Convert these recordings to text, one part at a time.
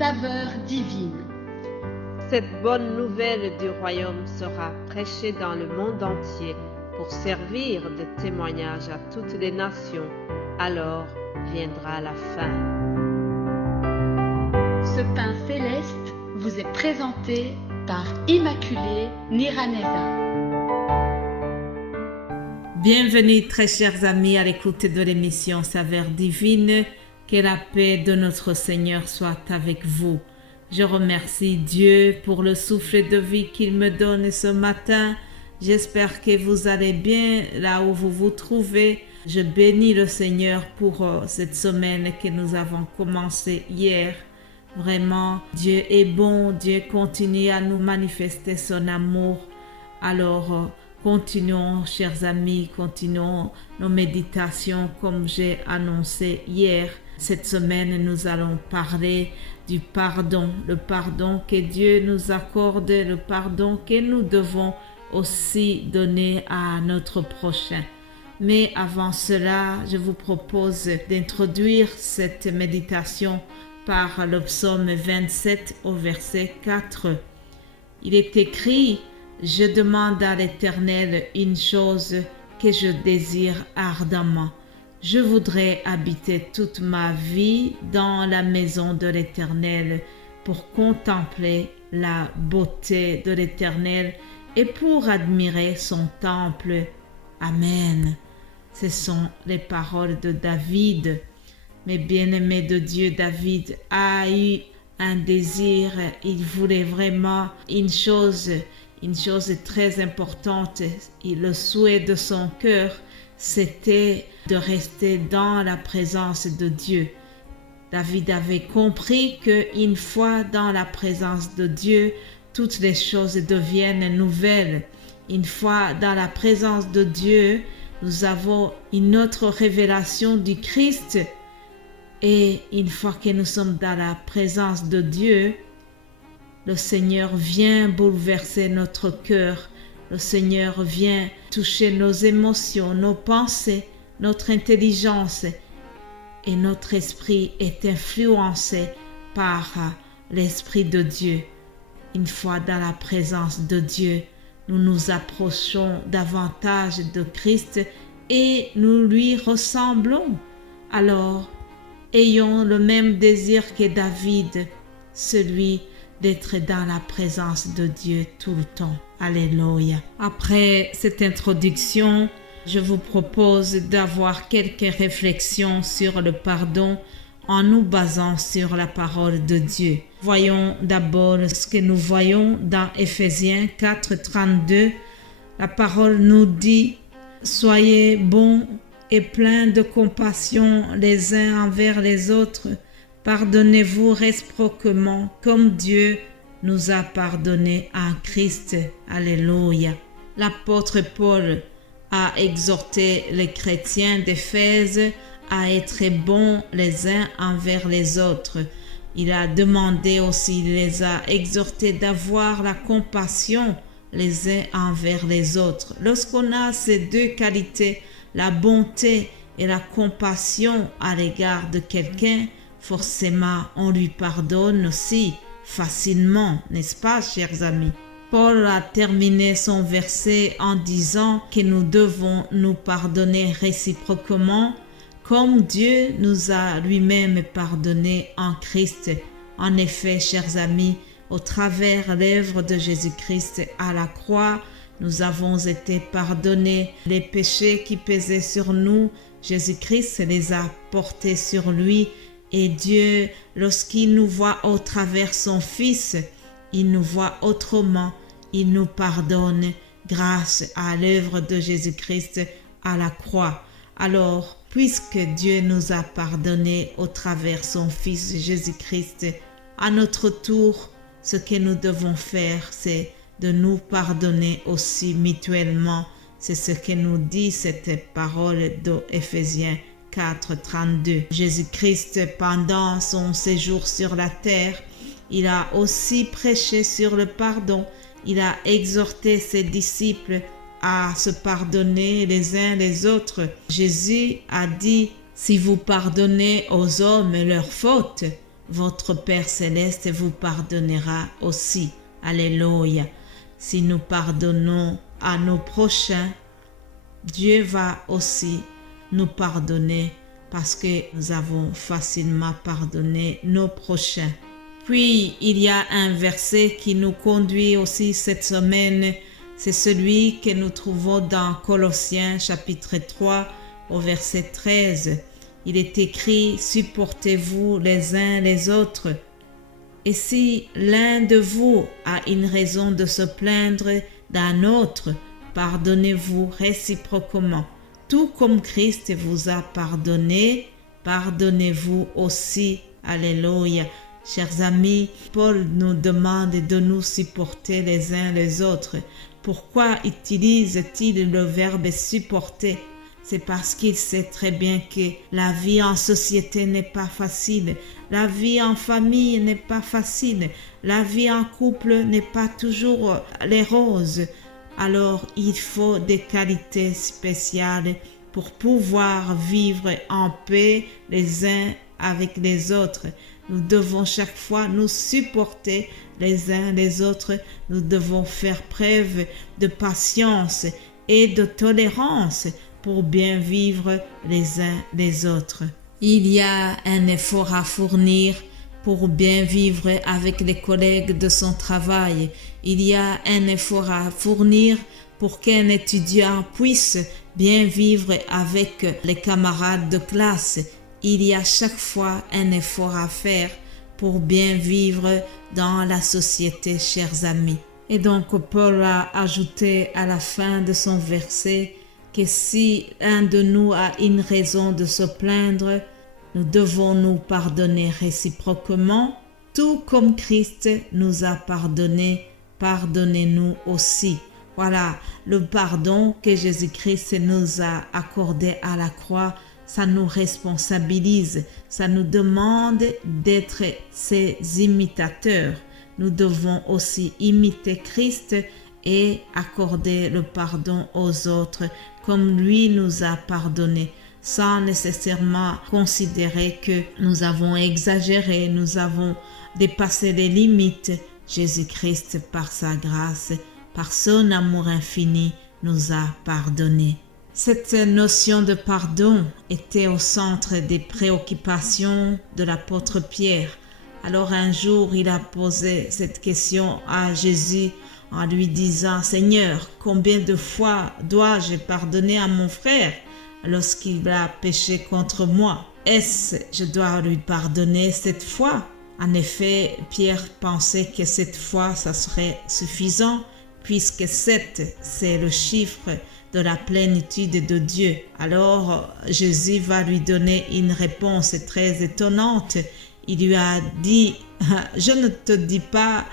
saveur divine. Cette bonne nouvelle du royaume sera prêchée dans le monde entier pour servir de témoignage à toutes les nations. Alors viendra la fin. Ce pain céleste vous est présenté par Immaculée Niraneza. Bienvenue très chers amis à l'écoute de l'émission Saveur divine. Que la paix de notre Seigneur soit avec vous. Je remercie Dieu pour le souffle de vie qu'il me donne ce matin. J'espère que vous allez bien là où vous vous trouvez. Je bénis le Seigneur pour cette semaine que nous avons commencée hier. Vraiment, Dieu est bon. Dieu continue à nous manifester son amour. Alors, continuons, chers amis, continuons nos méditations comme j'ai annoncé hier. Cette semaine, nous allons parler du pardon, le pardon que Dieu nous accorde, le pardon que nous devons aussi donner à notre prochain. Mais avant cela, je vous propose d'introduire cette méditation par le psaume 27 au verset 4. Il est écrit: « Je demande à l'Éternel une chose que je désire ardemment. Je voudrais habiter toute ma vie dans la maison de l'Éternel pour contempler la beauté de l'Éternel et pour admirer son temple. » Amen. Ce sont les paroles de David. Mais bien-aimé de Dieu, David a eu un désir. Il voulait vraiment une chose très importante. Et le souhait de son cœur, c'était de rester dans la présence de Dieu. David avait compris qu'une fois dans la présence de Dieu, toutes les choses deviennent nouvelles. Une fois dans la présence de Dieu, nous avons une autre révélation du Christ. Et une fois que nous sommes dans la présence de Dieu, le Seigneur vient bouleverser notre cœur. Le Seigneur vient toucher nos émotions, nos pensées, notre intelligence, et notre esprit est influencé par l'Esprit de Dieu. Une fois dans la présence de Dieu, nous nous approchons davantage de Christ et nous lui ressemblons. Alors, ayons le même désir que David, celui d'être dans la présence de Dieu tout le temps. Alléluia. Après cette introduction, je vous propose d'avoir quelques réflexions sur le pardon en nous basant sur la parole de Dieu. Voyons d'abord ce que nous voyons dans Éphésiens 4, 32. La parole nous dit: « Soyez bons et pleins de compassion les uns envers les autres. Pardonnez-vous réciproquement comme Dieu nous a pardonné en Christ. » Alléluia. L'apôtre Paul a exhorté les chrétiens d'Éphèse à être bons les uns envers les autres. Il a demandé aussi, il les a exhortés d'avoir la compassion les uns envers les autres. Lorsqu'on a ces deux qualités, la bonté et la compassion à l'égard de quelqu'un, forcément on lui pardonne aussi facilement, n'est-ce pas, chers amis? Paul a terminé son verset en disant que nous devons nous pardonner réciproquement comme Dieu nous a lui-même pardonné en Christ. En effet, chers amis, au travers l'œuvre de Jésus-Christ à la croix, nous avons été pardonnés. Les péchés qui pesaient sur nous, Jésus-Christ les a portés sur lui. Et Dieu, lorsqu'il nous voit au travers son Fils, il nous voit autrement. Il nous pardonne grâce à l'œuvre de Jésus-Christ à la croix. Alors, puisque Dieu nous a pardonné au travers son Fils Jésus-Christ, à notre tour, ce que nous devons faire, c'est de nous pardonner aussi mutuellement. C'est ce que nous dit cette parole d'Éphésiens 4, 32. Jésus-Christ, pendant son séjour sur la terre, il a aussi prêché sur le pardon. Il a exhorté ses disciples à se pardonner les uns les autres. Jésus a dit: « Si vous pardonnez aux hommes leurs fautes, votre Père céleste vous pardonnera aussi. Alléluia. Si nous pardonnons à nos prochains, Dieu va aussi nous pardonner parce que nous avons facilement pardonné nos prochains. Puis, il y a un verset qui nous conduit aussi cette semaine. C'est celui que nous trouvons dans Colossiens chapitre 3 au verset 13. Il est écrit « Supportez-vous les uns les autres ». Et si l'un de vous a une raison de se plaindre d'un autre, pardonnez-vous réciproquement. Tout comme Christ vous a pardonné, pardonnez-vous aussi. Alléluia. Chers amis, Paul nous demande de nous supporter les uns les autres. Pourquoi utilise-t-il le verbe supporter? C'est parce qu'il sait très bien que la vie en société n'est pas facile, la vie en famille n'est pas facile, la vie en couple n'est pas toujours les roses. Alors il faut des qualités spéciales pour pouvoir vivre en paix les uns avec les autres. Nous devons chaque fois nous supporter les uns les autres. Nous devons faire preuve de patience et de tolérance pour bien vivre les uns les autres. Il y a un effort à fournir pour bien vivre avec les collègues de son travail. Il y a un effort à fournir pour qu'un étudiant puisse bien vivre avec les camarades de classe. Il y a chaque fois un effort à faire pour bien vivre dans la société, chers amis. Et donc, Paul a ajouté à la fin de son verset que si un de nous a une raison de se plaindre, nous devons nous pardonner réciproquement, tout comme Christ nous a pardonné, pardonnez-nous aussi. Voilà, le pardon que Jésus-Christ nous a accordé à la croix, ça nous responsabilise, ça nous demande d'être ses imitateurs. Nous devons aussi imiter Christ et accorder le pardon aux autres comme lui nous a pardonné, sans nécessairement considérer que nous avons exagéré, nous avons dépassé les limites. Jésus-Christ, par sa grâce, par son amour infini, nous a pardonné. Cette notion de pardon était au centre des préoccupations de l'apôtre Pierre. Alors un jour, il a posé cette question à Jésus en lui disant « Seigneur, combien de fois dois-je pardonner à mon frère lorsqu'il a péché contre moi? Est-ce que je dois lui pardonner cette fois ?» En effet, Pierre pensait que cette fois, ça serait suffisant, puisque 7, c'est le chiffre de la plénitude de Dieu. Alors, Jésus va lui donner une réponse très étonnante. Il lui a dit, je ne te dis pas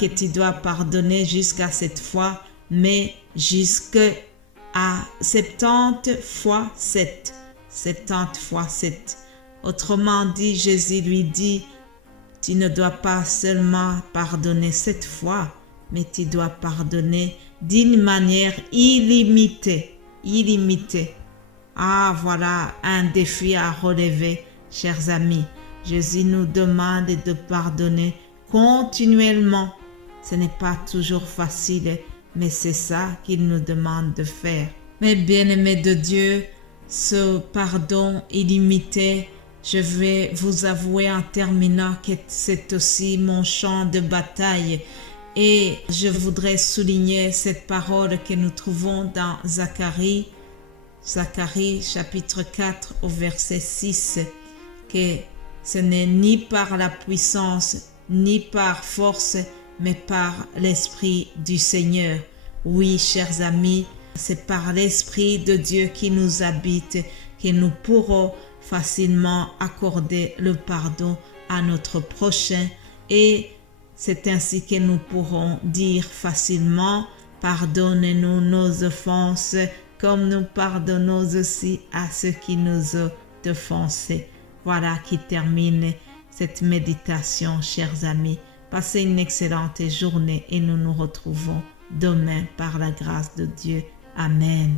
que tu dois pardonner jusqu'à cette fois, mais jusqu'à 70 fois 7. 70 fois 7. Autrement dit, Jésus lui dit, tu ne dois pas seulement pardonner 7 fois, mais tu dois pardonner d'une manière illimitée. Illimitée. Ah, voilà un défi à relever, chers amis. Jésus nous demande de pardonner continuellement. Ce n'est pas toujours facile, mais c'est ça qu'il nous demande de faire. Mais bien-aimés de Dieu, ce pardon illimité, je vais vous avouer en terminant que c'est aussi mon champ de bataille. Et je voudrais souligner cette parole que nous trouvons dans Zacharie chapitre 4 au verset 6, que ce n'est ni par la puissance, ni par force, mais par l'Esprit du Seigneur. Oui, chers amis, c'est par l'Esprit de Dieu qui nous habite que nous pourrons facilement accorder le pardon à notre prochain, et c'est ainsi que nous pourrons dire facilement « Pardonnez-nous nos offenses, comme nous pardonnons aussi à ceux qui nous ont offensés. » Voilà qui termine cette méditation, chers amis. Passez une excellente journée et nous nous retrouvons demain par la grâce de Dieu. Amen.